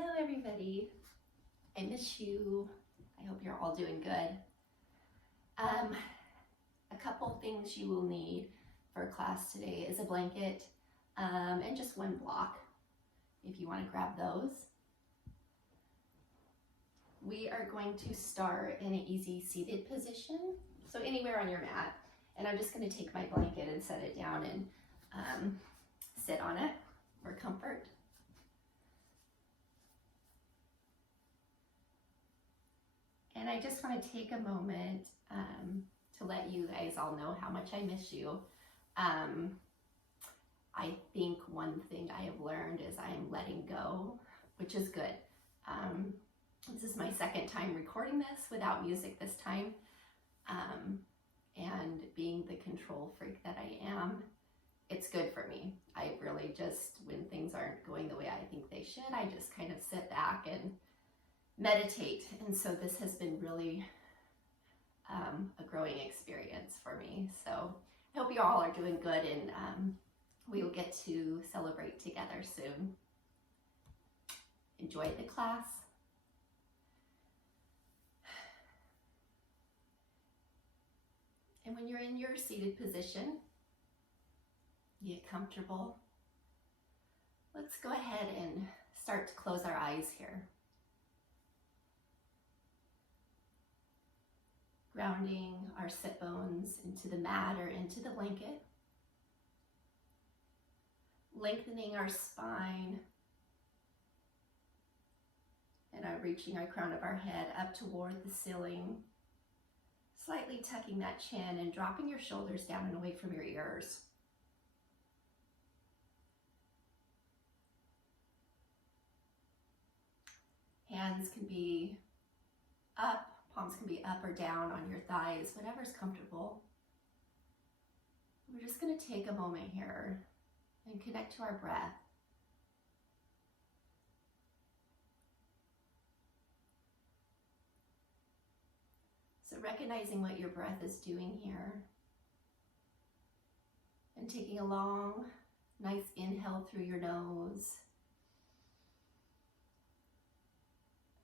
Hello everybody. I miss you. I hope you're all doing good. A couple things you will need for class today is a blanket and just one block if you want to grab those. We are going to start in an easy seated position, so anywhere on your mat, and I'm just going to take my blanket and set it down and sit on it for comfort. And I just want to take a moment to let you guys all know how much I miss you. I think one thing I have learned is I am letting go, which is good. This is my second time recording this without music this time. And being the control freak that I am, it's good for me. I really just, when things aren't going the way I think they should, I just kind of sit back and meditate. And so this has been really a growing experience for me. So I hope you all are doing good, and we will get to celebrate together soon. Enjoy the class. And when you're in your seated position, get comfortable. Let's go ahead and start to close our eyes here. Grounding our sit bones into the mat or into the blanket. Lengthening our spine. And reaching our crown of our head up toward the ceiling. Slightly tucking that chin and dropping your shoulders down and away from your ears. Hands can be up, palms can be up or down on your thighs, whatever's comfortable. We're just going to take a moment here and connect to our breath. So recognizing what your breath is doing here, and taking a long, nice inhale through your nose.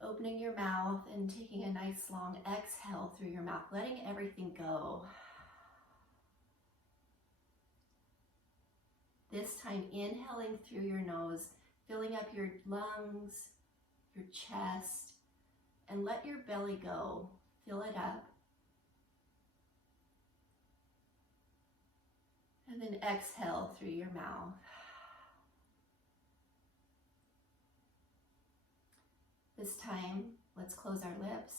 Opening your mouth and taking a nice long exhale through your mouth, letting everything go. This time inhaling through your nose, filling up your lungs, your chest, and let your belly go. Fill it up. And then exhale through your mouth. This time, let's close our lips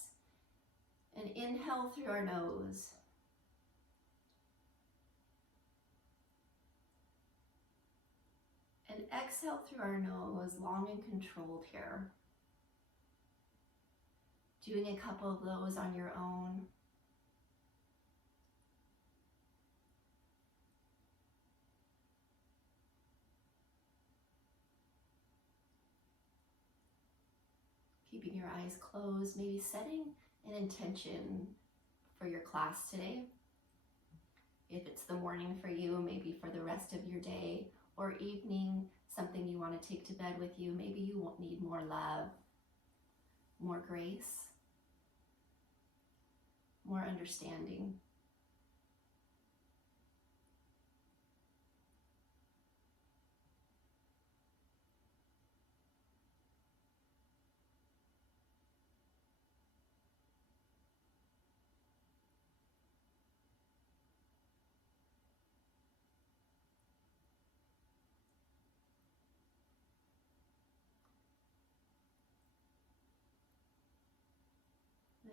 and inhale through our nose. And exhale through our nose, long and controlled here. Doing a couple of those on your own. Keeping your eyes closed, maybe setting an intention for your class today. If it's the morning for you, maybe for the rest of your day or evening, something you want to take to bed with you. Maybe you won't need more love, more grace, more understanding.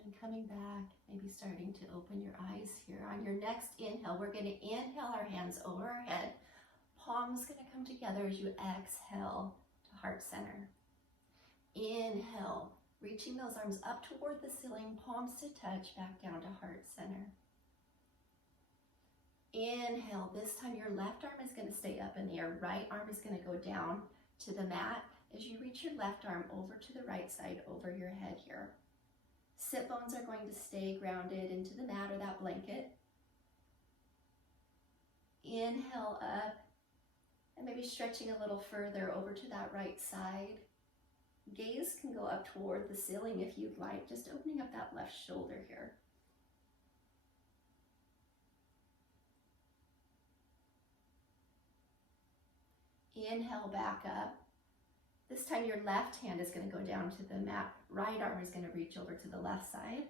And coming back, maybe starting to open your eyes here. On your next inhale, we're going to inhale our hands over our head. Palms going to come together as you exhale to heart center. Inhale, reaching those arms up toward the ceiling, palms to touch, back down to heart center. Inhale, this time your left arm is going to stay up in the air. Right arm is going to go down to the mat as you reach your left arm over to the right side over your head here. Sit bones are going to stay grounded into the mat or that blanket. Inhale up, and maybe stretching a little further over to that right side. Gaze can go up toward the ceiling if you'd like, just opening up that left shoulder here. Inhale back up. This time your left hand is going to go down to the mat. Right arm is going to reach over to the left side.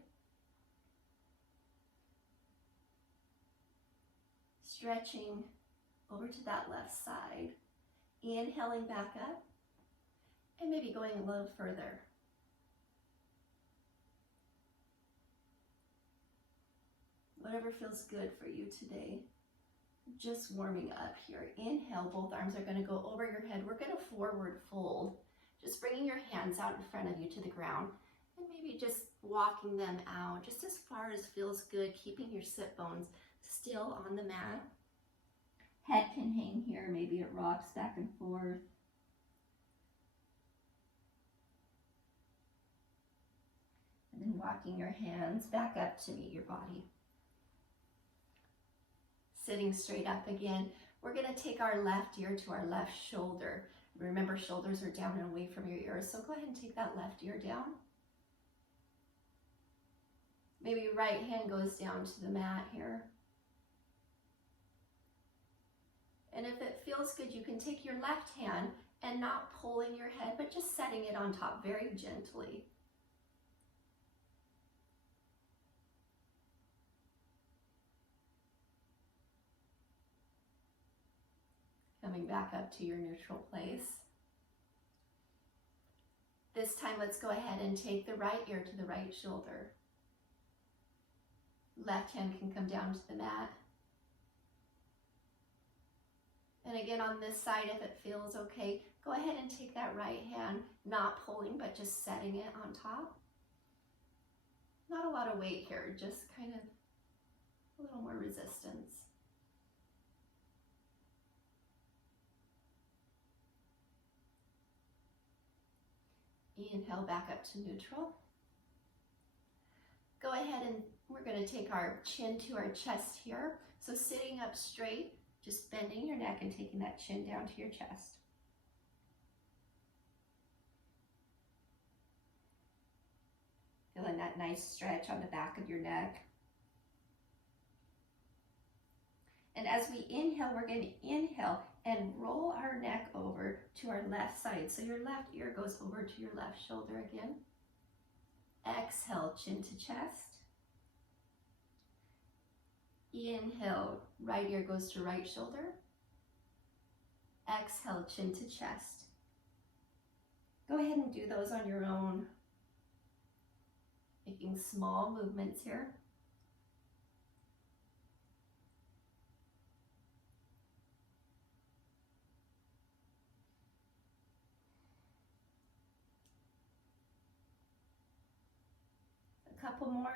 Stretching over to that left side. Inhaling back up. And maybe going a little further. Whatever feels good for you today. Just warming up here. Inhale, both arms are going to go over your head. We're going to forward fold. Just bringing your hands out in front of you to the ground. And maybe just walking them out just as far as feels good. Keeping your sit bones still on the mat. Head can hang here. Maybe it rocks back and forth. And then walking your hands back up to meet your body. Sitting straight up again. We're going to take our left ear to our left shoulder. Remember, shoulders are down and away from your ears, so go ahead and take that left ear down. Maybe right hand goes down to the mat here. And if it feels good, you can take your left hand and not pulling your head, but just setting it on top very gently. Coming back up to your neutral place. This time, let's go ahead and take the right ear to the right shoulder. Left hand can come down to the mat. And again, on this side, if it feels okay, go ahead and take that right hand, not pulling, but just setting it on top. Not a lot of weight here, just kind of a little more resistance. Inhale back up to neutral. Go ahead and we're going to take our chin to our chest here. So sitting up straight, just bending your neck and taking that chin down to your chest. Feeling that nice stretch on the back of your neck. And as we inhale, we're going to inhale and roll our neck over to our left side. So your left ear goes over to your left shoulder again. Exhale, chin to chest. Inhale, right ear goes to right shoulder. Exhale, chin to chest. Go ahead and do those on your own. Making small movements here. A couple more.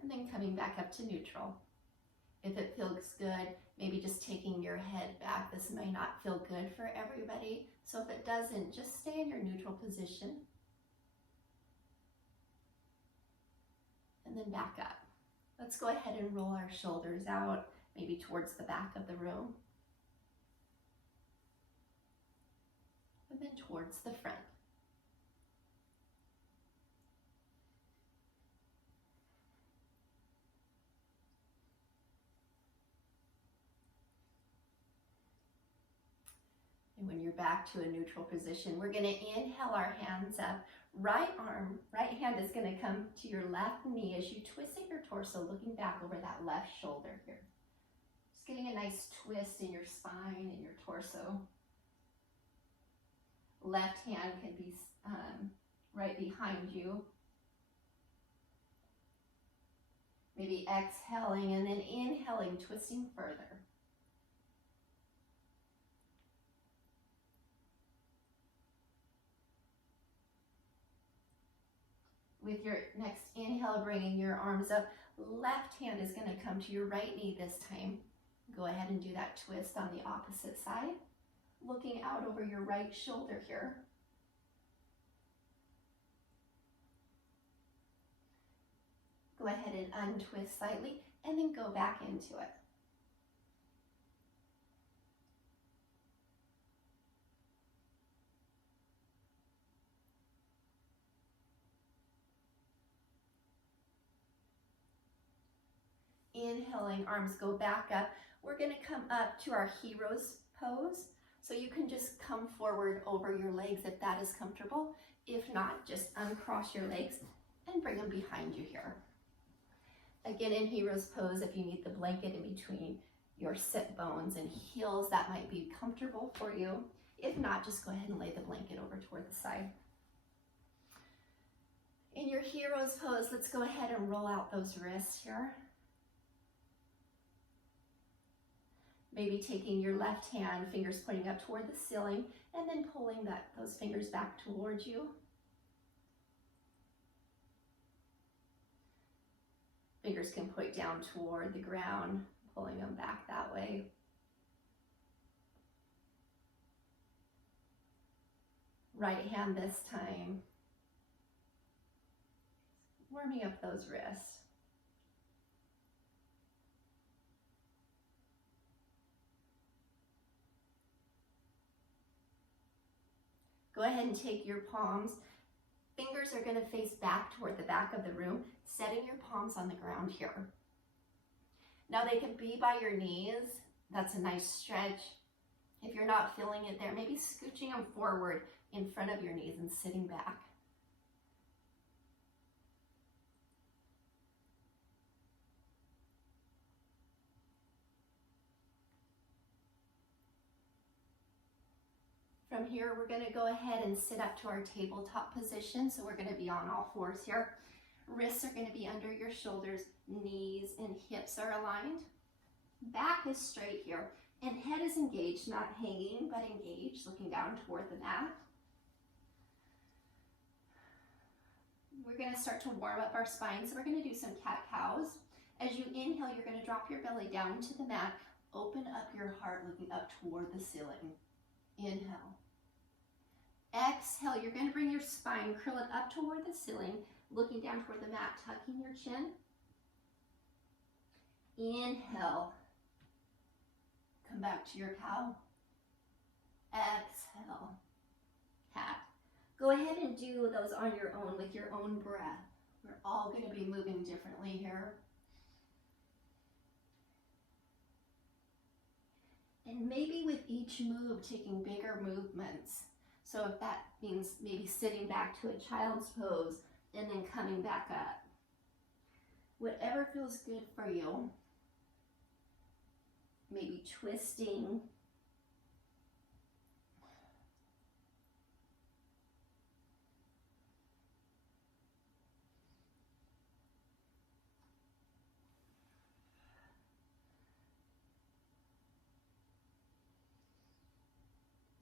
And then coming back up to neutral. If it feels good, maybe just taking your head back. This may not feel good for everybody. So if it doesn't, just stay in your neutral position. And then back up. Let's go ahead and roll our shoulders out, maybe towards the back of the room. And then towards the front. And when you're back to a neutral position, we're going to inhale our hands up. Right hand is going to come to your left knee as you twist at your torso, looking back over that left shoulder here. Just getting a nice twist in your spine and your torso. Left hand can be right behind you. Maybe exhaling and then inhaling, twisting further. With your next inhale, bringing your arms up, left hand is going to come to your right knee this time. Go ahead and do that twist on the opposite side. Looking out over your right shoulder here. Go ahead and untwist slightly and then go back into it. Inhaling, arms go back up. We're gonna come up to our hero's pose. So you can just come forward over your legs if that is comfortable. If not, just uncross your legs and bring them behind you here. Again, in hero's pose, if you need the blanket in between your sit bones and heels, that might be comfortable for you. If not, just go ahead and lay the blanket over toward the side. In your hero's pose, let's go ahead and roll out those wrists here. Maybe taking your left hand, fingers pointing up toward the ceiling, and then pulling those fingers back towards you. Fingers can point down toward the ground, pulling them back that way. Right hand this time. Warming up those wrists. Go ahead and take your palms. Fingers are going to face back toward the back of the room, setting your palms on the ground here. Now they can be by your knees. That's a nice stretch. If you're not feeling it there, maybe scooching them forward in front of your knees and sitting back. From here, we're going to go ahead and sit up to our tabletop position. So we're going to be on all fours here. Wrists are going to be under your shoulders, knees and hips are aligned. Back is straight here, and head is engaged, not hanging, but engaged, looking down toward the mat. We're going to start to warm up our spine, so we're going to do some cat-cows. As you inhale, you're going to drop your belly down to the mat, open up your heart, looking up toward the ceiling. Inhale. Exhale, you're going to bring your spine, curl it up toward the ceiling, looking down toward the mat, tucking your chin. Inhale. Come back to your cow. Exhale. Cat. Go ahead and do those on your own with your own breath. We're all going to be moving differently here. And maybe with each move, taking bigger movements. So if that means maybe sitting back to a child's pose and then coming back up. Whatever feels good for you. Maybe twisting.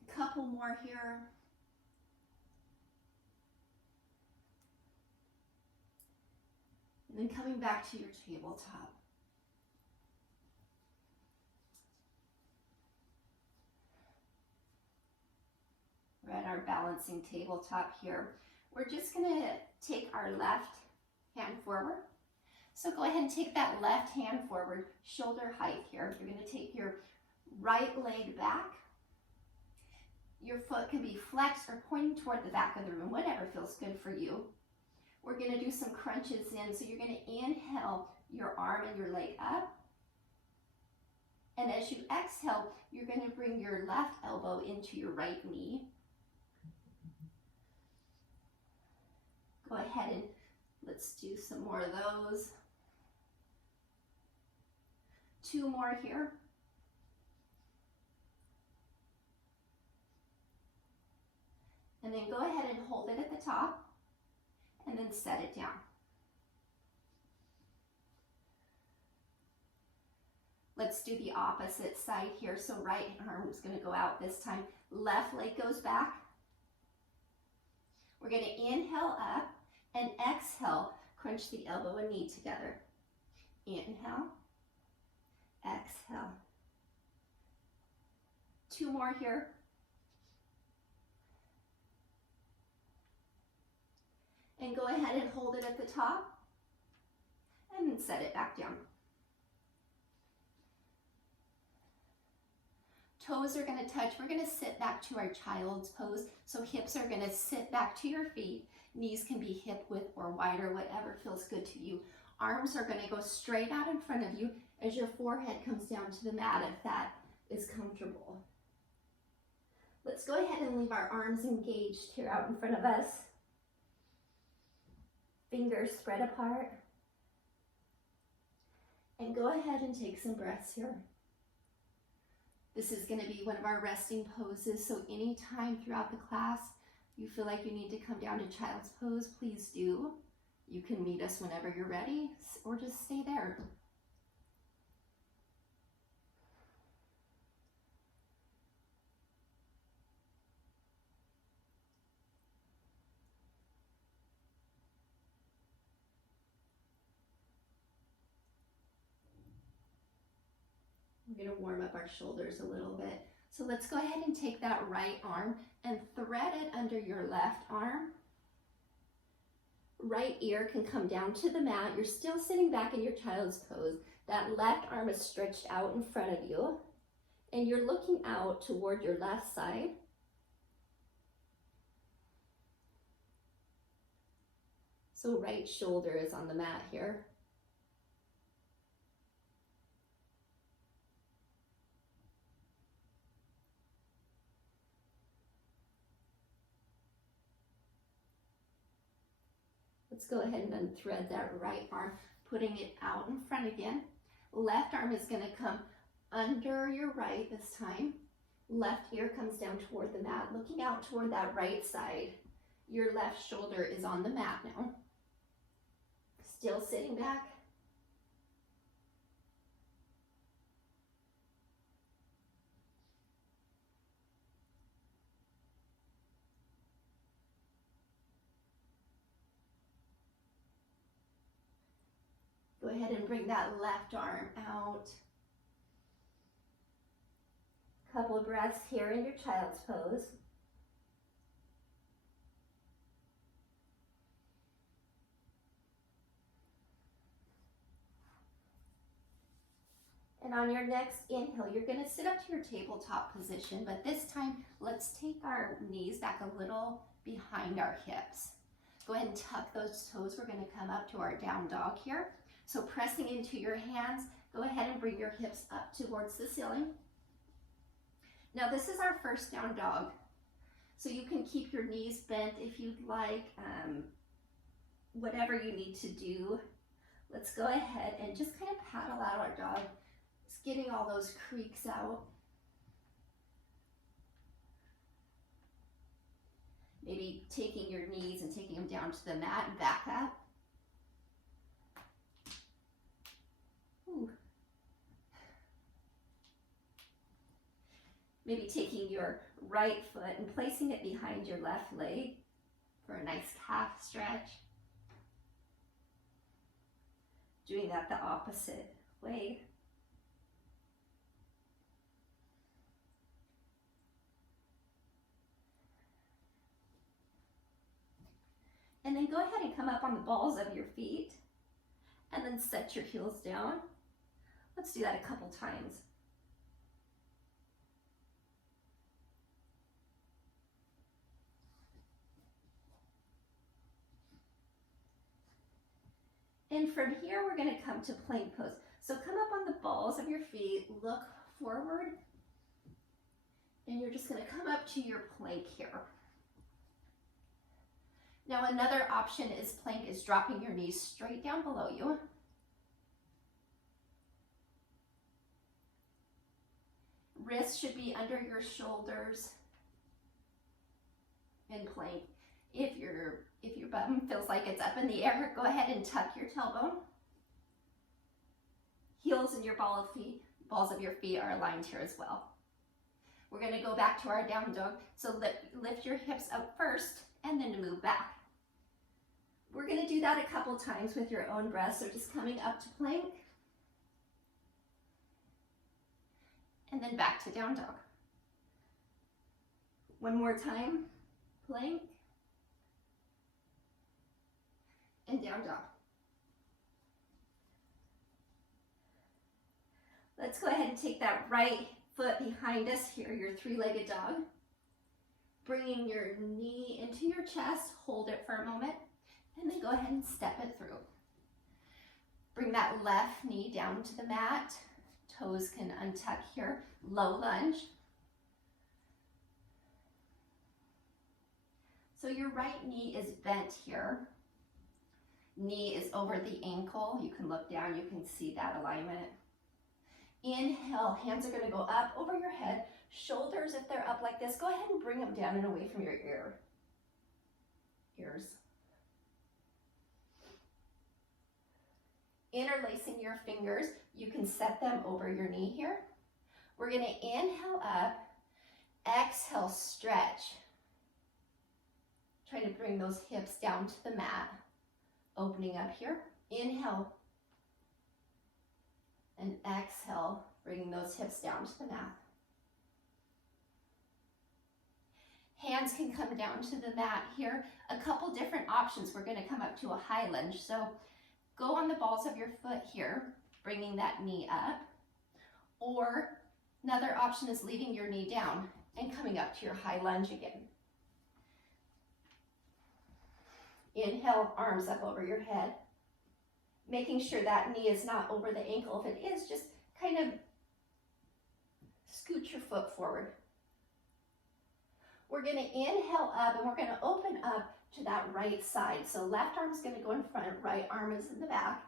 A couple more here. And then coming back to your tabletop. We're at our balancing tabletop here. We're just going to take our left hand forward. So go ahead and take that left hand forward, shoulder height here. You're going to take your right leg back. Your foot can be flexed or pointing toward the back of the room, whatever feels good for you. We're going to do some crunches in. So you're going to inhale your arm and your leg up. And as you exhale, you're going to bring your left elbow into your right knee. Go ahead and let's do some more of those. 2 more here. And then go ahead and hold it at the top and then set it down. Let's do the opposite side here. So right arm is going to go out this time. Left leg goes back. We're going to inhale up and exhale. Crunch the elbow and knee together. Inhale. Exhale. 2 more here. And go ahead and hold it at the top and then set it back down. Toes are going to touch. We're going to sit back to our child's pose. So hips are going to sit back to your feet. Knees can be hip width or wider, whatever feels good to you. arms are gonna go straight out in front of you as your forehead comes down to the mat if that is comfortable. Let's go ahead and leave our arms engaged here out in front of us. Fingers spread apart. And go ahead and take some breaths here. This is going to be one of our resting poses, so anytime throughout the class you feel like you need to come down to child's pose, please do. You can meet us whenever you're ready, or just stay there. We're going to warm up our shoulders a little bit. So let's go ahead and take that right arm and thread it under your left arm. Right ear can come down to the mat. You're still sitting back in your child's pose. That left arm is stretched out in front of you, and you're looking out toward your left side. So right shoulder is on the mat here. Let's go ahead and unthread that right arm, putting it out in front again. Left arm is going to come under your right this time. Left ear comes down toward the mat, looking out toward that right side. Your left shoulder is on the mat now. Still sitting back. Go ahead and bring that left arm out. Couple of breaths here in your child's pose. And on your next inhale, you're going to sit up to your tabletop position, but this time, let's take our knees back a little behind our hips. Go ahead and tuck those toes. We're going to come up to our down dog here. So pressing into your hands, go ahead and bring your hips up towards the ceiling. Now this is our first down dog. So you can keep your knees bent if you'd like, whatever you need to do. Let's go ahead and just kind of paddle out our dog. Just getting all those creaks out. Maybe taking your knees and taking them down to the mat and back up. Ooh. Maybe taking your right foot and placing it behind your left leg for a nice calf stretch. Doing that the opposite way. And then go ahead and come up on the balls of your feet and then set your heels down. Let's do that a couple times. And from here, we're going to come to plank pose. So come up on the balls of your feet, look forward, and you're just going to come up to your plank here. Now another option is plank is dropping your knees straight down below you. Wrists should be under your shoulders in plank. If your bum feels like it's up in the air, go ahead and tuck your tailbone. Heels and your balls of your feet are aligned here as well. We're going to go back to our down dog. So lift your hips up first and then move back. We're going to do that a couple times with your own breath. So just coming up to plank and then back to down dog. One more time, plank and down dog. Let's go ahead and take that right foot behind us here, your three-legged dog. Bringing your knee into your chest, hold it for a moment, and then go ahead and step it through. Bring that left knee down to the mat. Toes can untuck here. Low lunge. So your right knee is bent here. Knee is over the ankle. You can look down, you can see that alignment. Inhale, hands are going to go up over your head. Shoulders, if they're up like this, go ahead and bring them down and away from your ears. Interlacing your fingers, you can set them over your knee here. We're going to inhale up, exhale, stretch. Trying to bring those hips down to the mat. Opening up here. Inhale and exhale, bringing those hips down to the mat. Hands can come down to the mat here. A couple different options. We're going to come up to a high lunge. So go on the balls of your foot here, bringing that knee up. Or another option is leaving your knee down and coming up to your high lunge again. Inhale, arms up over your head. Making sure that knee is not over the ankle. If it is, just kind of scoot your foot forward. We're going to inhale up and we're going to open up to that right side. So left arm is going to go in front, right arm is in the back.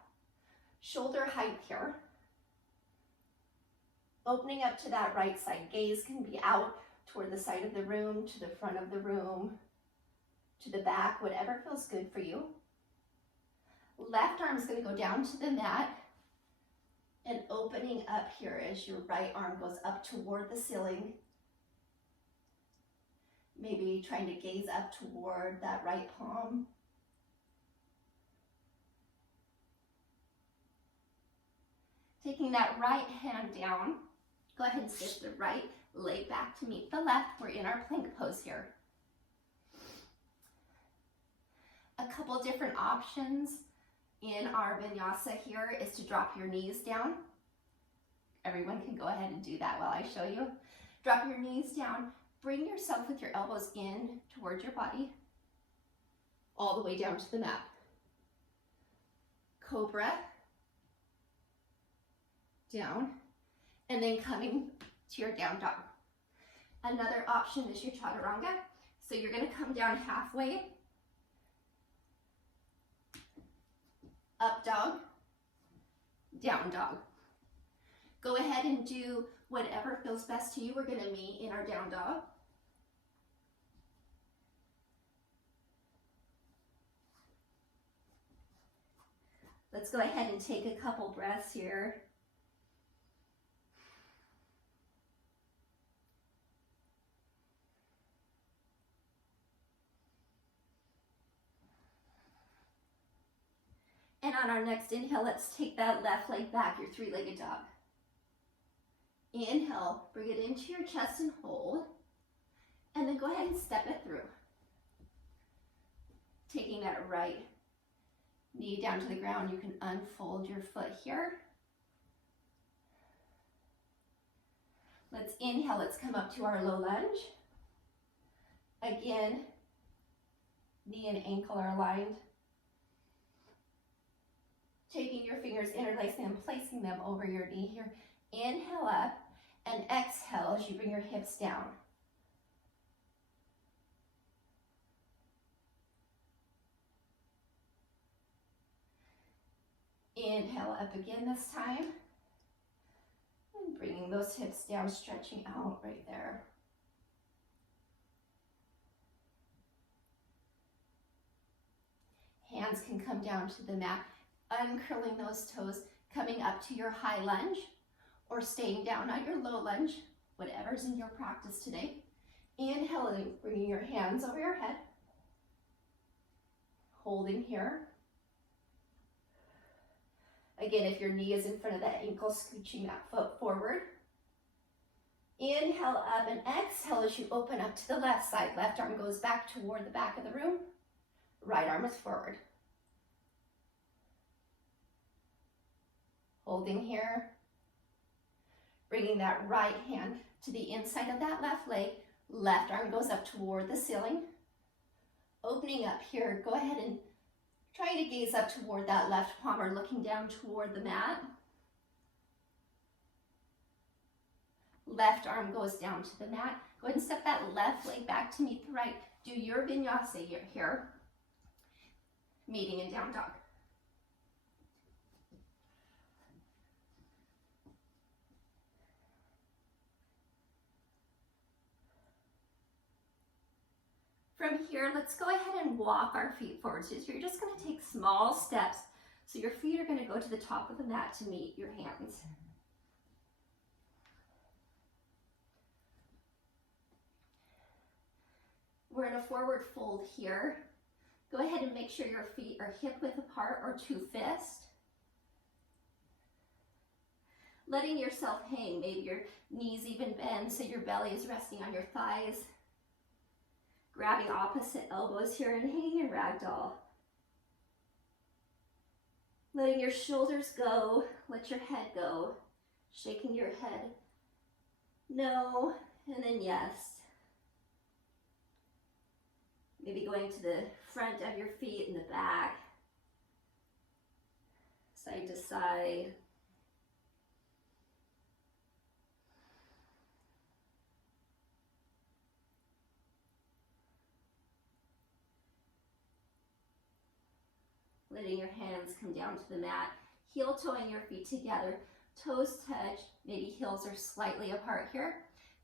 Shoulder height here. Opening up to that right side. Gaze can be out toward the side of the room, to the front of the room, to the back, whatever feels good for you. Left arm is going to go down to the mat and opening up here as your right arm goes up toward the ceiling. Maybe trying to gaze up toward that right palm. Taking that right hand down, go ahead and sit the right leg back to meet the left. We're in our plank pose here. A couple different options in our vinyasa here is to drop your knees down. Everyone can go ahead and do that while I show you. Drop your knees down. Bring yourself with your elbows in towards your body, all the way down to the mat. Cobra, down, and then coming to your down dog. Another option is your chaturanga. So you're going to come down halfway, up dog, down dog. Go ahead and do whatever feels best to you. We're going to meet in our down dog. Let's go ahead and take a couple breaths here. And on our next inhale, let's take that left leg back, your three-legged dog. Inhale, bring it into your chest and hold. And then go ahead and step it through. Taking that right knee down to the ground, you can unfold your foot here. Let's inhale, let's come up to our low lunge. Again, knee and ankle are aligned. Taking your fingers, interlacing them, placing them over your knee here. Inhale up and exhale as you bring your hips down. Inhale up again this time. And bringing those hips down, stretching out right there. Hands can come down to the mat, uncurling those toes, coming up to your high lunge or staying down on your low lunge, whatever's in your practice today. Inhaling, bringing your hands over your head. Holding here. Again, if your knee is in front of that ankle, scooching that foot forward. Inhale up and exhale as you open up to the left side. Left arm goes back toward the back of the room. Right arm is forward. Holding here. Bringing that right hand to the inside of that left leg. Left arm goes up toward the ceiling. Opening up here, go ahead and Trying to gaze up toward that left palm or looking down toward the mat. Left arm goes down to the mat. Go ahead and step that left leg back to meet the right. Do your vinyasa here, meeting in down dog. From here, let's go ahead and walk our feet forward. So you're just going to take small steps. So your feet are going to go to the top of the mat to meet your hands. We're in a forward fold here. Go ahead and make sure your feet are hip width apart or two fist. Letting yourself hang, maybe your knees even bend so your belly is resting on your thighs. Grabbing opposite elbows here and hanging in ragdoll. Letting your shoulders go, let your head go. Shaking your head, no, and then yes. Maybe going to the front of your feet and the back. Side to side. Letting your hands come down to the mat, heel toeing your feet together, toes touch, maybe heels are slightly apart here.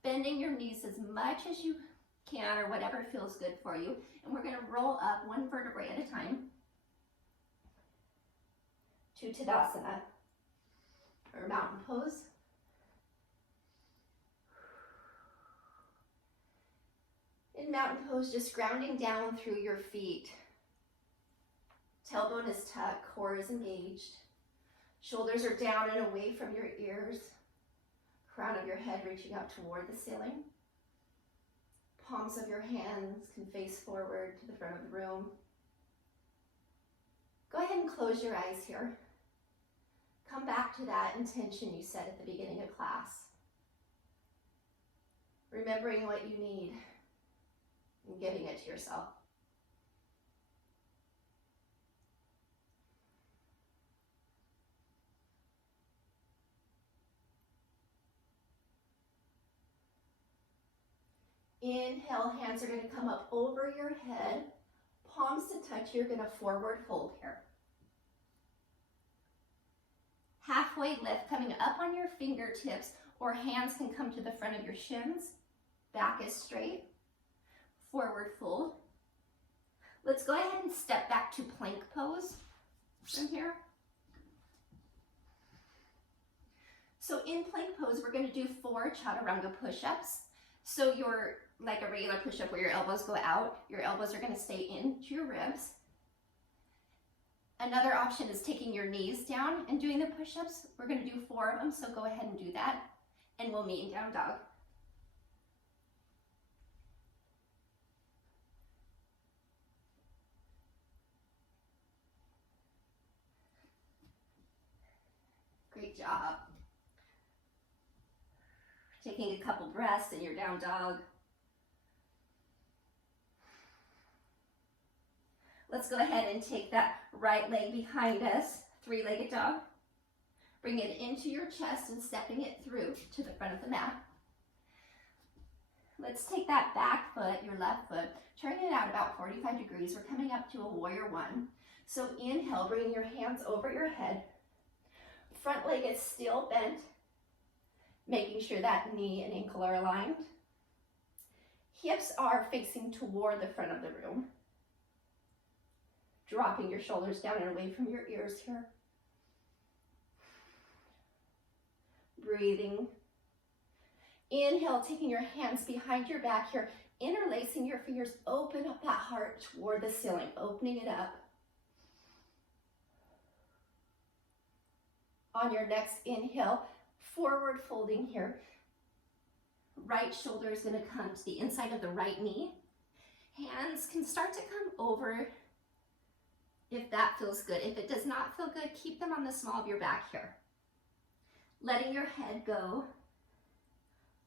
Bending your knees as much as you can or whatever feels good for you. And we're gonna roll up one vertebrae at a time to Tadasana, or mountain pose. In mountain pose, just grounding down through your feet. Tailbone is tucked, core is engaged. Shoulders are down and away from your ears. Crown of your head reaching out toward the ceiling. Palms of your hands can face forward to the front of the room. Go ahead and close your eyes here. Come back to that intention you set at the beginning of class. Remembering what you need and giving it to yourself. Inhale, hands are going to come up over your head, palms to touch. You're going to forward fold here. Halfway lift, coming up on your fingertips, or hands can come to the front of your shins. Back is straight. Forward fold. Let's go ahead and step back to plank pose from here. So in plank pose, we're going to do 4 chaturanga push-ups. So you're like a regular push-up where your elbows go out, your elbows are going to stay into your ribs. Another option is taking your knees down and doing the push-ups. We're going to do 4 of them, so go ahead and do that. And we'll meet in down dog. Great job. Taking a couple breaths in your down dog. Let's go ahead and take that right leg behind us, 3-legged dog. Bring it into your chest and stepping it through to the front of the mat. Let's take that back foot, your left foot, turn it out about 45 degrees. We're coming up to a warrior 1. So inhale, bringing your hands over your head. Front leg is still bent, making sure that knee and ankle are aligned. Hips are facing toward the front of the room. Dropping your shoulders down and away from your ears here. Breathing. Inhale, taking your hands behind your back here, interlacing your fingers, open up that heart toward the ceiling, opening it up. On your next inhale, forward folding here. Right shoulder is going to come to the inside of the right knee. Hands can start to come over if that feels good. If it does not feel good, keep them on the small of your back here. Letting your head go.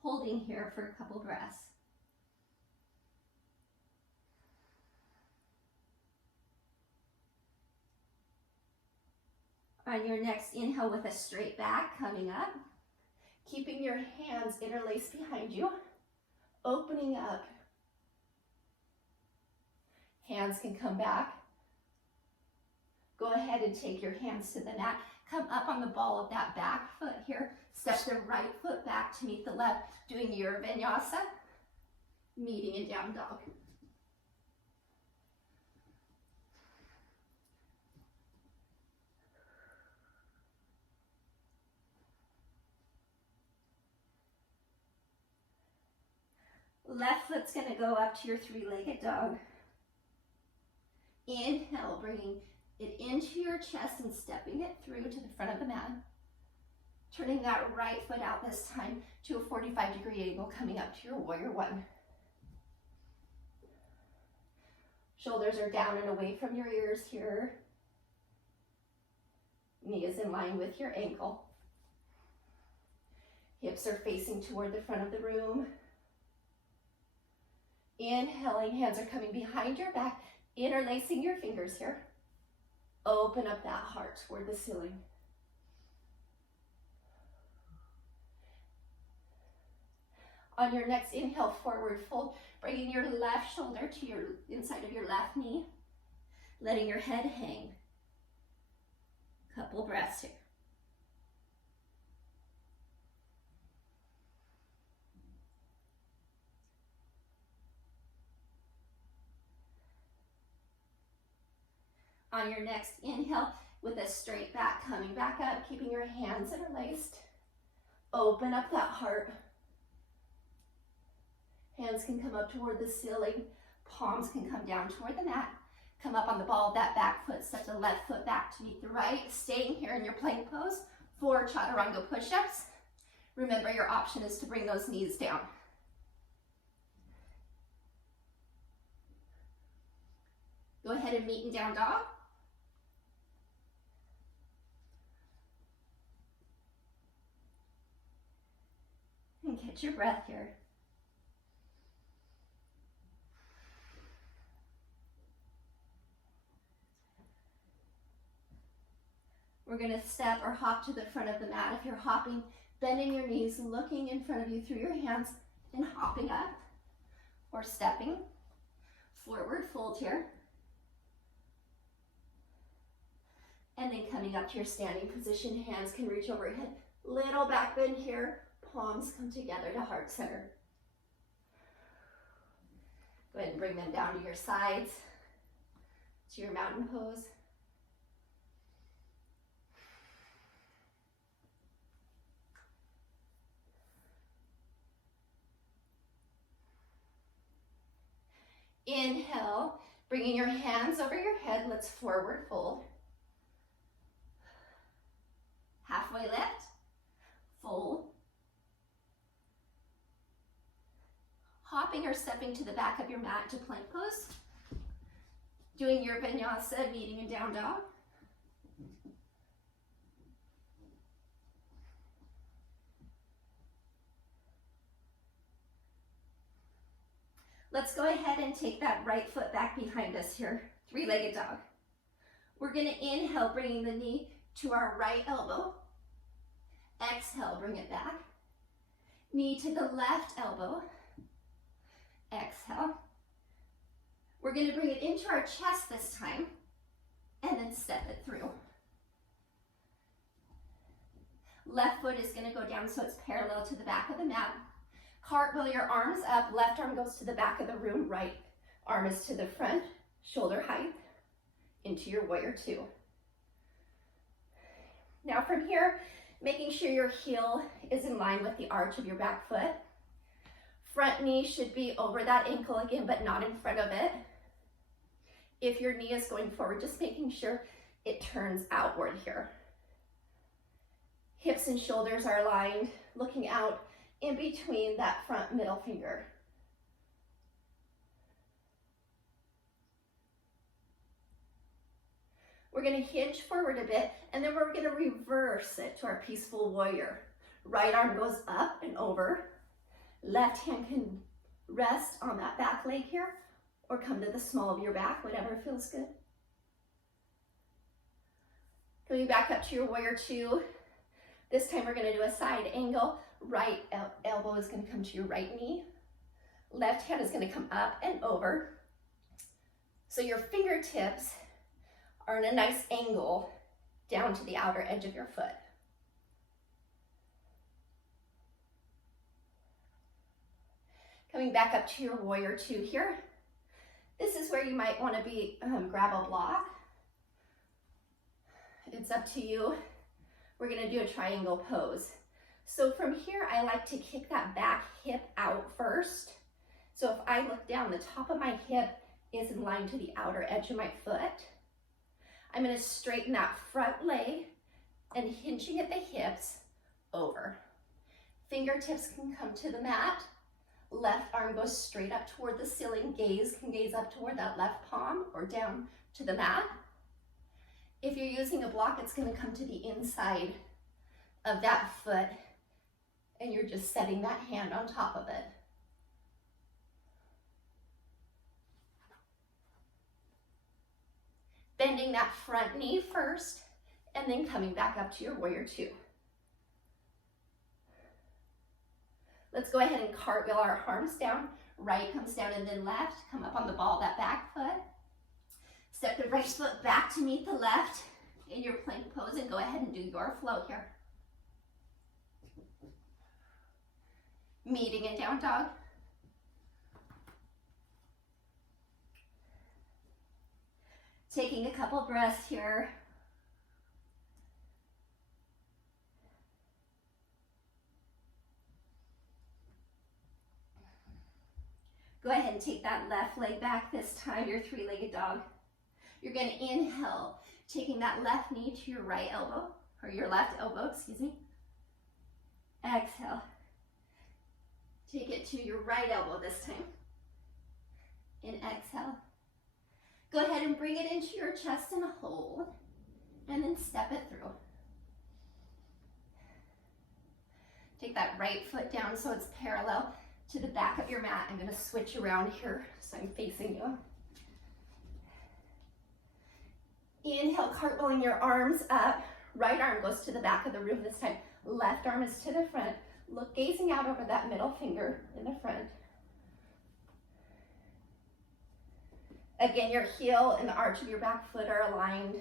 Holding here for a couple breaths. On your next inhale with a straight back coming up, keeping your hands interlaced behind you, opening up. Hands can come back. Go ahead and take your hands to the mat. Come up on the ball of that back foot here. Step the right foot back to meet the left, doing your vinyasa, meeting in down dog. Left foot's going to go up to your three-legged dog. Inhale, bringing it into your chest and stepping it through to the front of the mat. Turning that right foot out this time to a 45-degree angle, coming up to your warrior one. Shoulders are down and away from your ears here. Knee is in line with your ankle. Hips are facing toward the front of the room. Inhaling, hands are coming behind your back, interlacing your fingers here. Open up that heart toward the ceiling. On your next inhale, forward fold, bringing your left shoulder to your inside of your left knee, letting your head hang. Couple breaths here. On your next inhale, with a straight back, coming back up, keeping your hands interlaced. Open up that heart. Hands can come up toward the ceiling. Palms can come down toward the mat. Come up on the ball of that back foot, step the left foot back to meet the right. Staying here in your plank pose, 4 chaturanga push-ups. Remember, your option is to bring those knees down. Go ahead and meet in down dog. And catch your breath here. We're going to step or hop to the front of the mat. If you're hopping, bending your knees, looking in front of you through your hands, and hopping up or stepping. Forward fold here. And then coming up to your standing position, hands can reach overhead. Little back bend here. Palms come together to heart center. Go ahead and bring them down to your sides, to your mountain pose. Inhale, bringing your hands over your head, let's forward fold. Halfway lift, fold. Hopping or stepping to the back of your mat to plank pose. Doing your vinyasa, meeting in down dog. Let's go ahead and take that right foot back behind us here, three-legged dog. We're going to inhale, bringing the knee to our right elbow. Exhale, bring it back. Knee to the left elbow. Exhale. We're going to bring it into our chest this time, and then step it through. Left foot is going to go down so it's parallel to the back of the mat. Cartwheel your arms up, left arm goes to the back of the room, right arm is to the front, shoulder height, into your warrior two. Now from here, making sure your heel is in line with the arch of your back foot. Front knee should be over that ankle again, but not in front of it. If your knee is going forward, just making sure it turns outward here. Hips and shoulders are aligned, looking out in between that front middle finger. We're going to hinge forward a bit, and then we're going to reverse it to our peaceful warrior. Right arm goes up and over. Left hand can rest on that back leg here, or come to the small of your back, whatever feels good. Coming back up to your warrior two. This time we're gonna do a side angle. Right elbow is gonna come to your right knee. Left hand is gonna come up and over. So your fingertips are in a nice angle down to the outer edge of your foot. Coming back up to your warrior two here. This is where you might want to grab a block. It's up to you. We're going to do a triangle pose. So from here, I like to kick that back hip out first. So if I look down, the top of my hip is in line to the outer edge of my foot. I'm going to straighten that front leg and hinging at the hips over. Fingertips can come to the mat. Left arm goes straight up toward the ceiling. Gaze can gaze up toward that left palm or down to the mat. If you're using a block, it's going to come to the inside of that foot, and you're just setting that hand on top of it. Bending that front knee first, and then coming back up to your warrior two. Let's go ahead and cartwheel our arms down. Right comes down and then left. Come up on the ball of that back foot. Step the right foot back to meet the left in your plank pose and go ahead and do your flow here. Meeting in down dog. Taking a couple breaths here. Go ahead and take that left leg back this time, your three-legged dog. You're going to inhale, taking that left knee to your right elbow, or your left elbow, excuse me. Exhale. Take it to your right elbow this time. And exhale. Go ahead and bring it into your chest and hold, and then step it through. Take that right foot down so it's parallel to the back of your mat. I'm going to switch around here so I'm facing you. Inhale, cartwheeling your arms up. Right arm goes to the back of the room this time. Left arm is to the front. Look, gazing out over that middle finger in the front. Again, your heel and the arch of your back foot are aligned.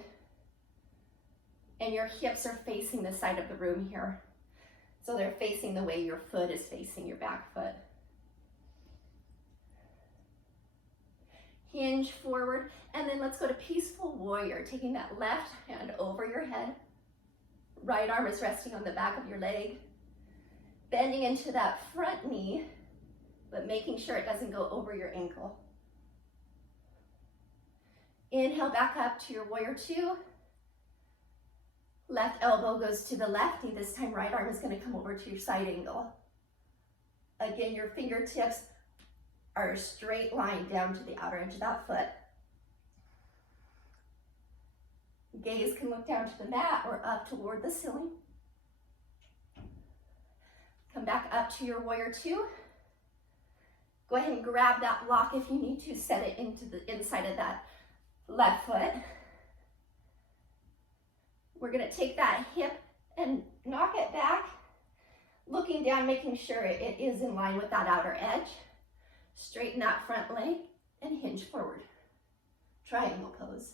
And your hips are facing the side of the room here. So they're facing the way your foot is facing your back foot. Hinge forward, and then let's go to peaceful warrior, taking that left hand over your head. Right arm is resting on the back of your leg. Bending into that front knee, but making sure it doesn't go over your ankle. Inhale back up to your warrior two. Left elbow goes to the left knee. This time right arm is going to come over to your side angle. Again, your fingertips are a straight line down to the outer edge of that foot. Gaze can look down to the mat or up toward the ceiling. Come back up to your warrior two. Go ahead and grab that block if you need to. Set it into the inside of that left foot. We're going to take that hip and knock it back, looking down, making sure it is in line with that outer edge. Straighten that front leg and hinge forward. Triangle pose.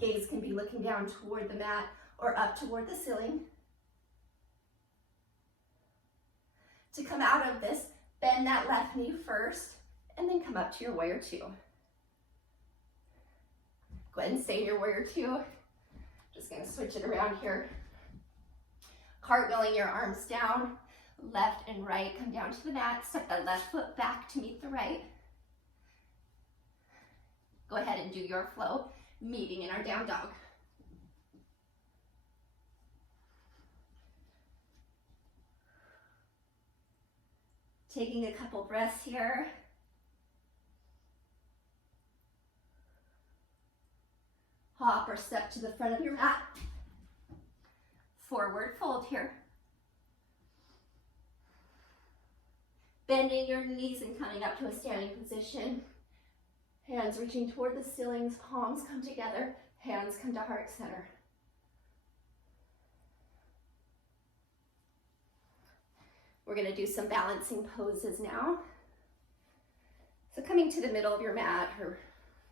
Gaze can be looking down toward the mat or up toward the ceiling. To come out of this, bend that left knee first and then come up to your warrior two. Go ahead and stay in your warrior two. Just going to switch it around here. Cartwheeling your arms down, left and right, come down to the mat, step that left foot back to meet the right. Go ahead and do your flow, meeting in our down dog. Taking a couple breaths here. Hop or step to the front of your mat. Forward fold here. Bending your knees and coming up to a standing position. Hands reaching toward the ceilings, palms come together, hands come to heart center. We're going to do some balancing poses now. So coming to the middle of your mat or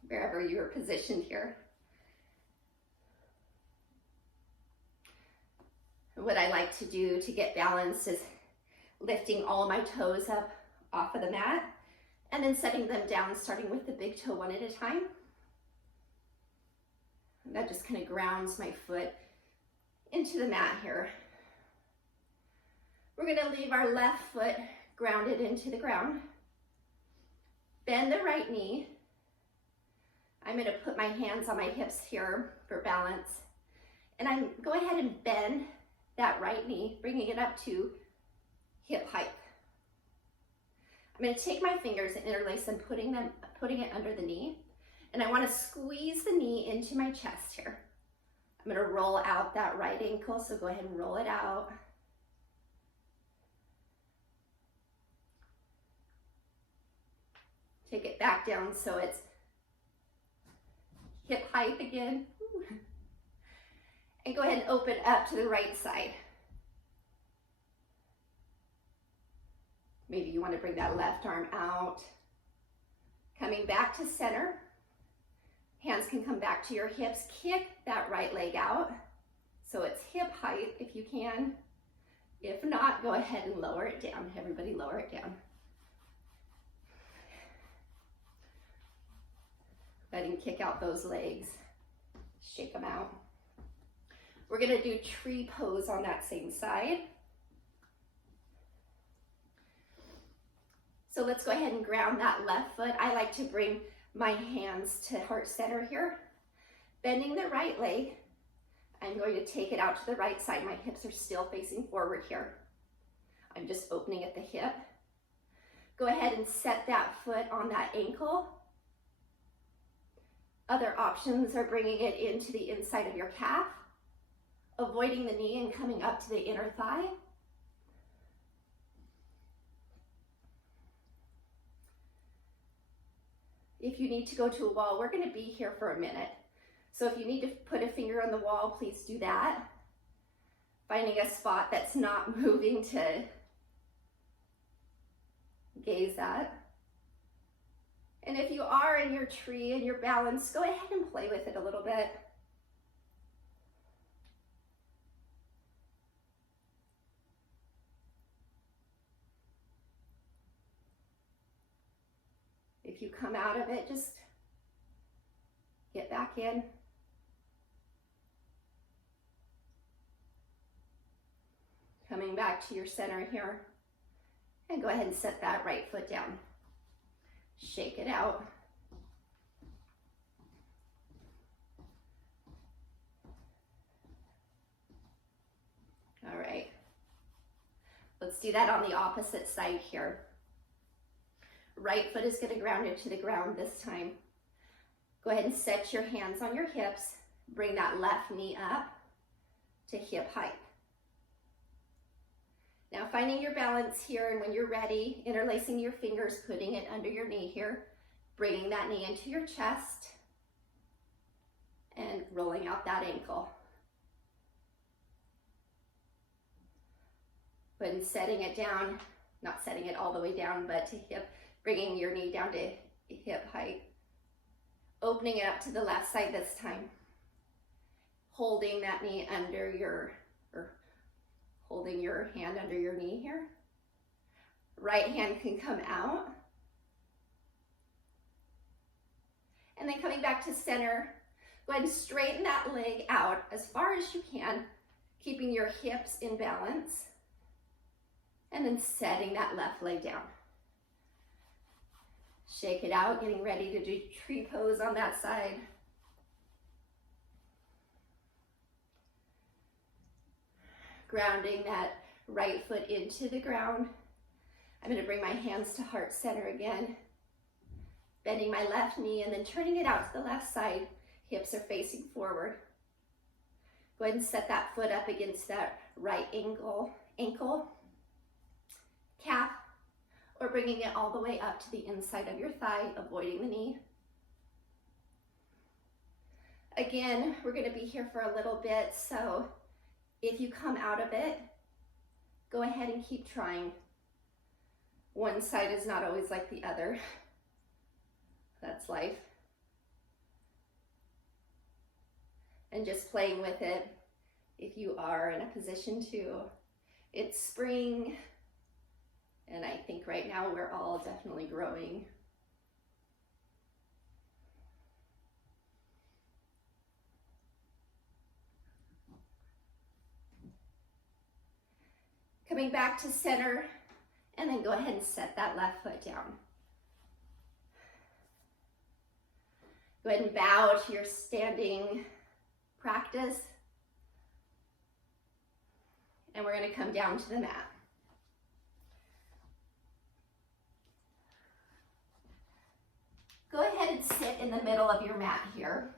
wherever you're positioned here. What I like to do to get balanced is lifting all my toes up off of the mat and then setting them down, starting with the big toe one at a time. And that just kind of grounds my foot into the mat here. We're going to leave our left foot grounded into the ground. Bend the right knee. I'm going to put my hands on my hips here for balance. And I'm go ahead and bend that right knee, bringing it up to hip height. I'm going to take my fingers and interlace them, putting it under the knee. And I want to squeeze the knee into my chest here. I'm going to roll out that right ankle, so go ahead and roll it out. Take it back down so it's hip height again. And go ahead and open up to the right side. Maybe you want to bring that left arm out. Coming back to center. Hands can come back to your hips. Kick that right leg out so it's hip height if you can. If not, go ahead and lower it down. Everybody lower it down. Go ahead and kick out those legs. Shake them out. We're going to do tree pose on that same side. So let's go ahead and ground that left foot. I like to bring my hands to heart center here. Bending the right leg. I'm going to take it out to the right side. My hips are still facing forward here. I'm just opening at the hip. Go ahead and set that foot on that ankle. Other options are bringing it into the inside of your calf, avoiding the knee and coming up to the inner thigh. If you need to go to a wall, we're going to be here for a minute. So if you need to put a finger on the wall, please do that. Finding a spot that's not moving to gaze at. And if you are in your tree and you're balanced, go ahead and play with it a little bit. If you come out of it, just get back in. Coming back to your center here. And go ahead and set that right foot down. Shake it out. All right. Let's do that on the opposite side here. Right foot is going to ground into the ground this time. Go ahead and set your hands on your hips. Bring that left knee up to hip height. Now finding your balance here, and when you're ready, interlacing your fingers, putting it under your knee here, bringing that knee into your chest, and rolling out that ankle. But setting it down, not setting it all the way down, but to hip, bringing your knee down to hip height. Opening it up to the left side this time. Holding that knee under your, holding your hand under your knee here. Right hand can come out. And then coming back to center, go ahead and straighten that leg out as far as you can, keeping your hips in balance. And then setting that left leg down. Shake it out, getting ready to do tree pose on that side. Grounding that right foot into the ground. I'm going to bring my hands to heart center again. Bending my left knee and then turning it out to the left side. Hips are facing forward. Go ahead and set that foot up against that right ankle, calf, or bringing it all the way up to the inside of your thigh, avoiding the knee. Again, we're going to be here for a little bit, so if you come out of it, go ahead and keep trying. One side is not always like the other. That's life. And just playing with it if you are in a position to. It's spring, and I think right now we're all definitely growing. Coming back to center, and then go ahead and set that left foot down. Go ahead and bow to your standing practice. And we're going to come down to the mat. Go ahead and sit in the middle of your mat here.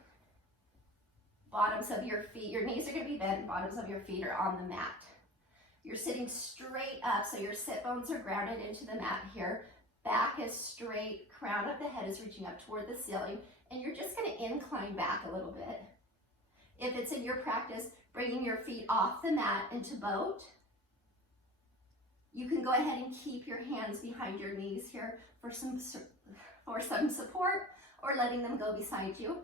Bottoms of your feet, your knees are going to be bent, bottoms of your feet are on the mat. You're sitting straight up, so your sit bones are grounded into the mat here. Back is straight, crown of the head is reaching up toward the ceiling, and you're just going to incline back a little bit. If it's in your practice, bringing your feet off the mat into boat, you can go ahead and keep your hands behind your knees here for some support, or letting them go beside you.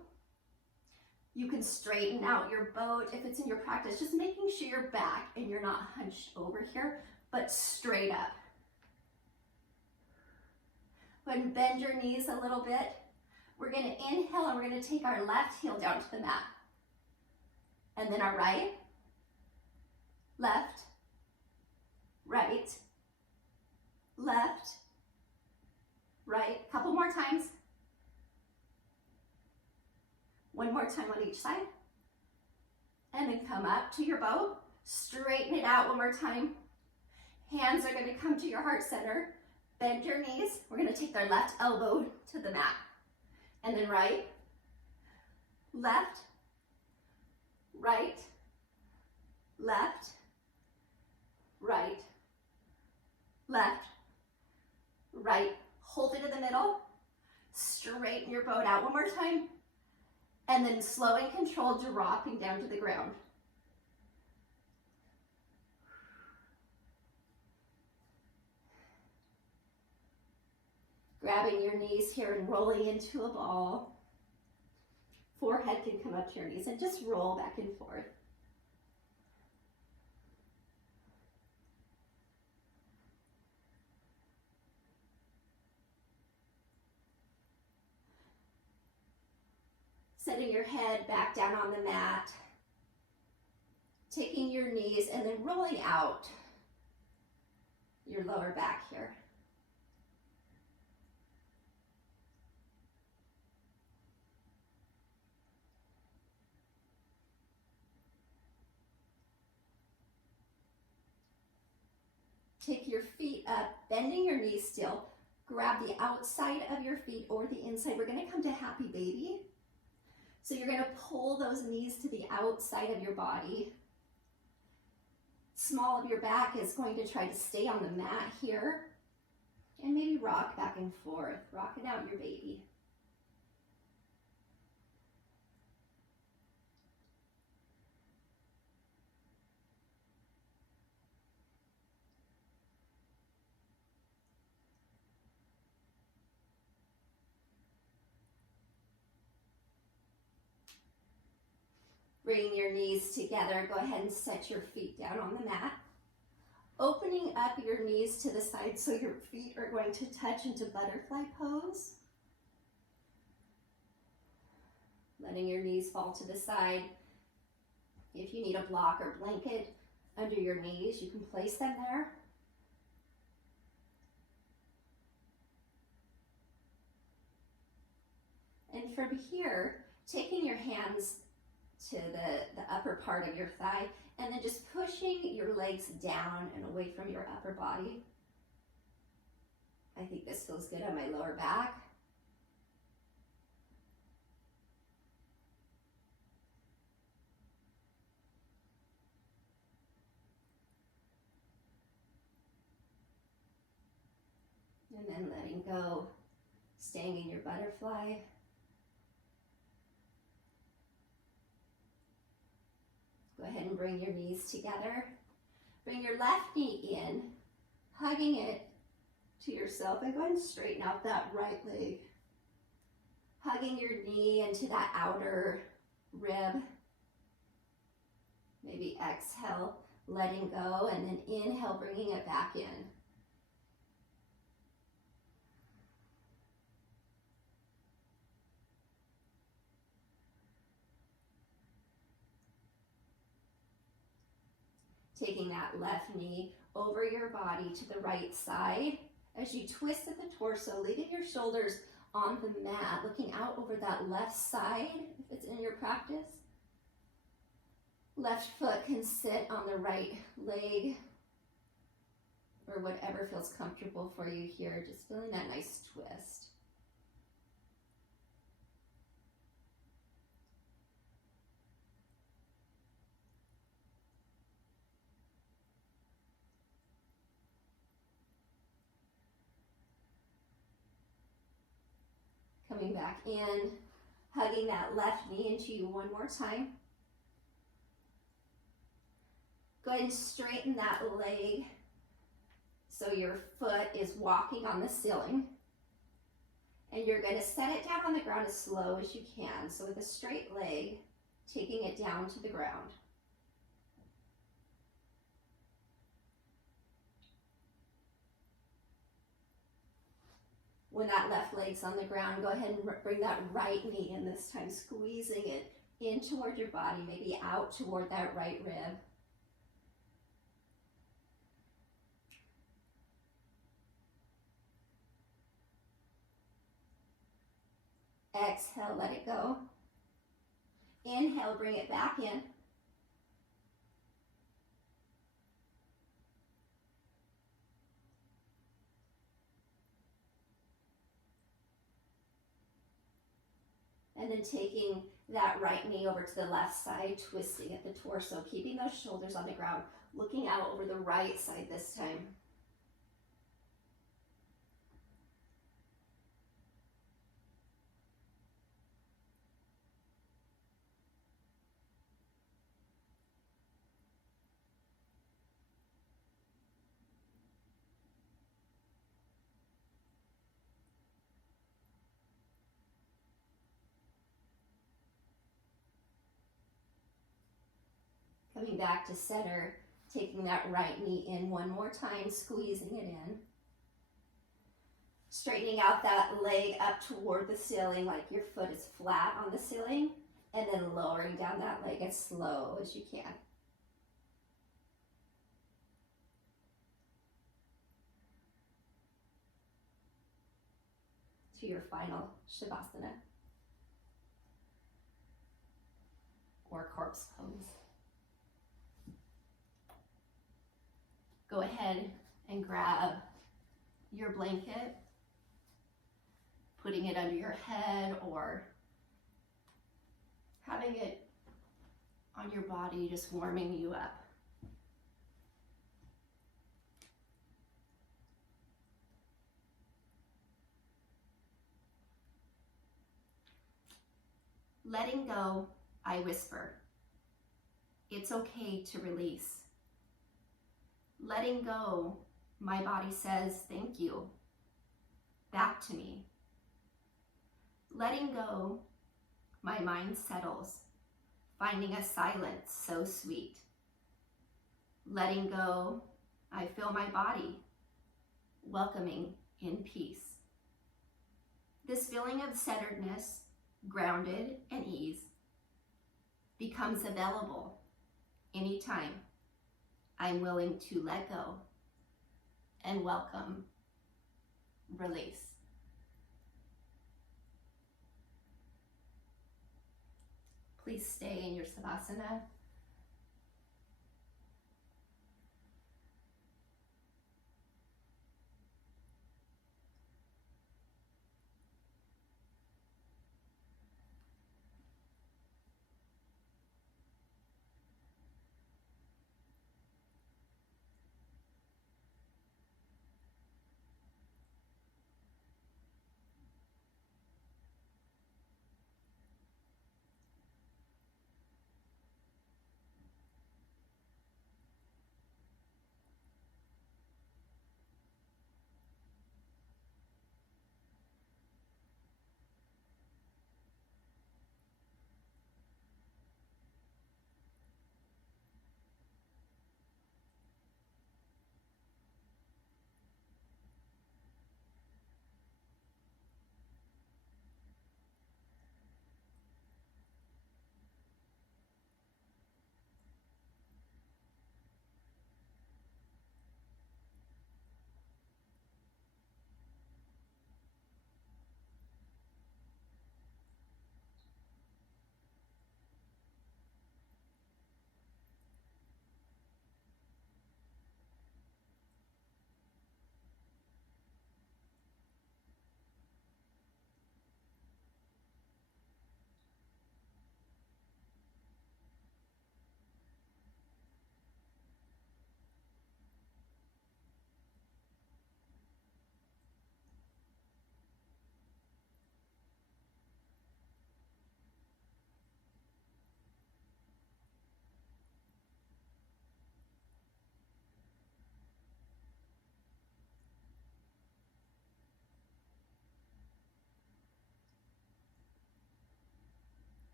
You can straighten out your boat if it's in your practice, just making sure you're back and you're not hunched over here, but straight up. Go ahead and bend your knees a little bit. We're going to inhale and we're going to take our left heel down to the mat. And then our right, left, right, left, right. Couple more times. One more time on each side. And then come up to your bow. Straighten it out one more time. Hands are going to come to your heart center. Bend your knees. We're going to take our left elbow to the mat. And then right, left, right, left, right, left, right. Hold it in the middle. Straighten your boat out one more time. And then slow and controlled, dropping down to the ground. Grabbing your knees here and rolling into a ball. Forehead can come up to your knees and just roll back and forth. Setting your head back down on the mat. Taking your knees and then rolling out your lower back here. Take your feet up, bending your knees still. Grab the outside of your feet or the inside. We're going to come to happy baby. So you're going to pull those knees to the outside of your body. Small of your back is going to try to stay on the mat here. And maybe rock back and forth, rocking out your baby. Bringing your knees together, go ahead and set your feet down on the mat. Opening up your knees to the side so your feet are going to touch into butterfly pose. Letting your knees fall to the side. If you need a block or blanket under your knees, you can place them there. And from here, taking your hands to the upper part of your thigh, and then just pushing your legs down and away from your upper body. I think this feels good on my lower back. And then letting go, staying in your butterfly. Go ahead and bring your knees together. Bring your left knee in, hugging it to yourself, and go ahead and straighten out that right leg. Hugging your knee into that outer rib. Maybe exhale, letting go, and then inhale, bringing it back in. Taking that left knee over your body to the right side. As you twist at the torso, leaving your shoulders on the mat, looking out over that left side, if it's in your practice. Left foot can sit on the right leg, or whatever feels comfortable for you here, just feeling that nice twist. Coming back in, hugging that left knee into you one more time. Go ahead and straighten that leg so your foot is walking on the ceiling. And you're going to set it down on the ground as slow as you can. So with a straight leg, taking it down to the ground. When that left leg's on the ground, go ahead and bring that right knee in this time, squeezing it in toward your body, maybe out toward that right rib. Exhale, let it go. Inhale, bring it back in. And then taking that right knee over to the left side, twisting at the torso, keeping those shoulders on the ground, looking out over the right side this time. Coming back to center, taking that right knee in one more time, squeezing it in. Straightening out that leg up toward the ceiling like your foot is flat on the ceiling, and then lowering down that leg as slow as you can. To your final Shavasana, or corpse pose. Go ahead and grab your blanket, putting it under your head or having it on your body, just warming you up. Letting go, I whisper. It's okay to release. Letting go, my body says, thank you. Back to me. Letting go, my mind settles, finding a silence so sweet. Letting go, I feel my body, welcoming in peace. This feeling of centeredness, grounded and ease, becomes available anytime I'm willing to let go and welcome release. Please stay in your Savasana.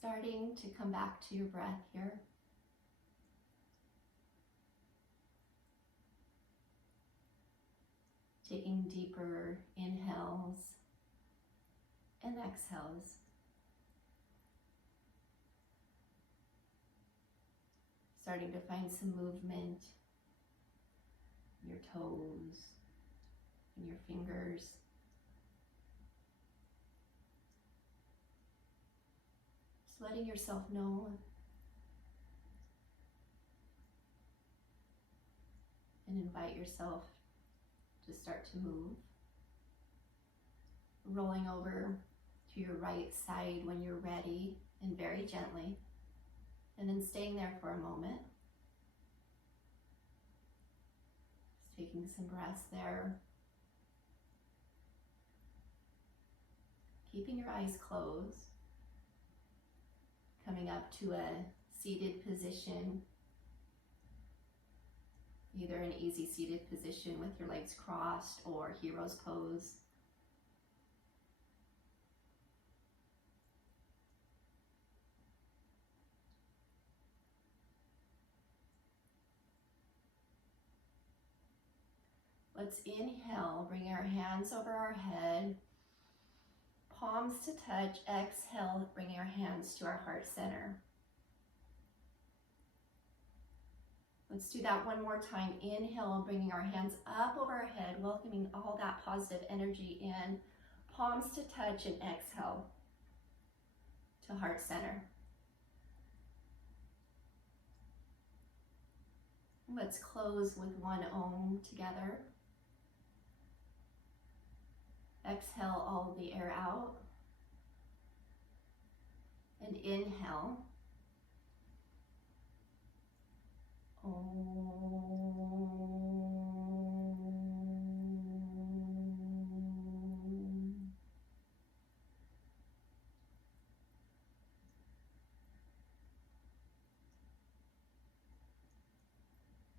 Starting to come back to your breath here. Taking deeper inhales and exhales. Starting to find some movement in your toes and your fingers. Just letting yourself know and invite yourself to start to move. Rolling over to your right side when you're ready, and very gently. And then staying there for a moment. Just taking some breaths there. Keeping your eyes closed. Coming up to a seated position. Either an easy seated position with your legs crossed or hero's pose. Let's inhale, bring our hands over our head, palms to touch. Exhale, bring our hands to our heart center. Let's do that one more time. Inhale, bringing our hands up over our head, welcoming all that positive energy in. Palms to touch, and exhale to heart center. Let's close with one Om together. Exhale all the air out. And inhale. Om.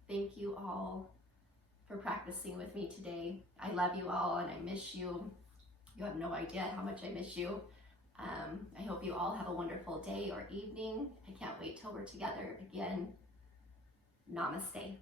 Thank you all for practicing with me today. I love you all and I miss you. You have no idea how much I miss you. I hope you all have a wonderful day or evening. I can't wait till we're together again. Namaste.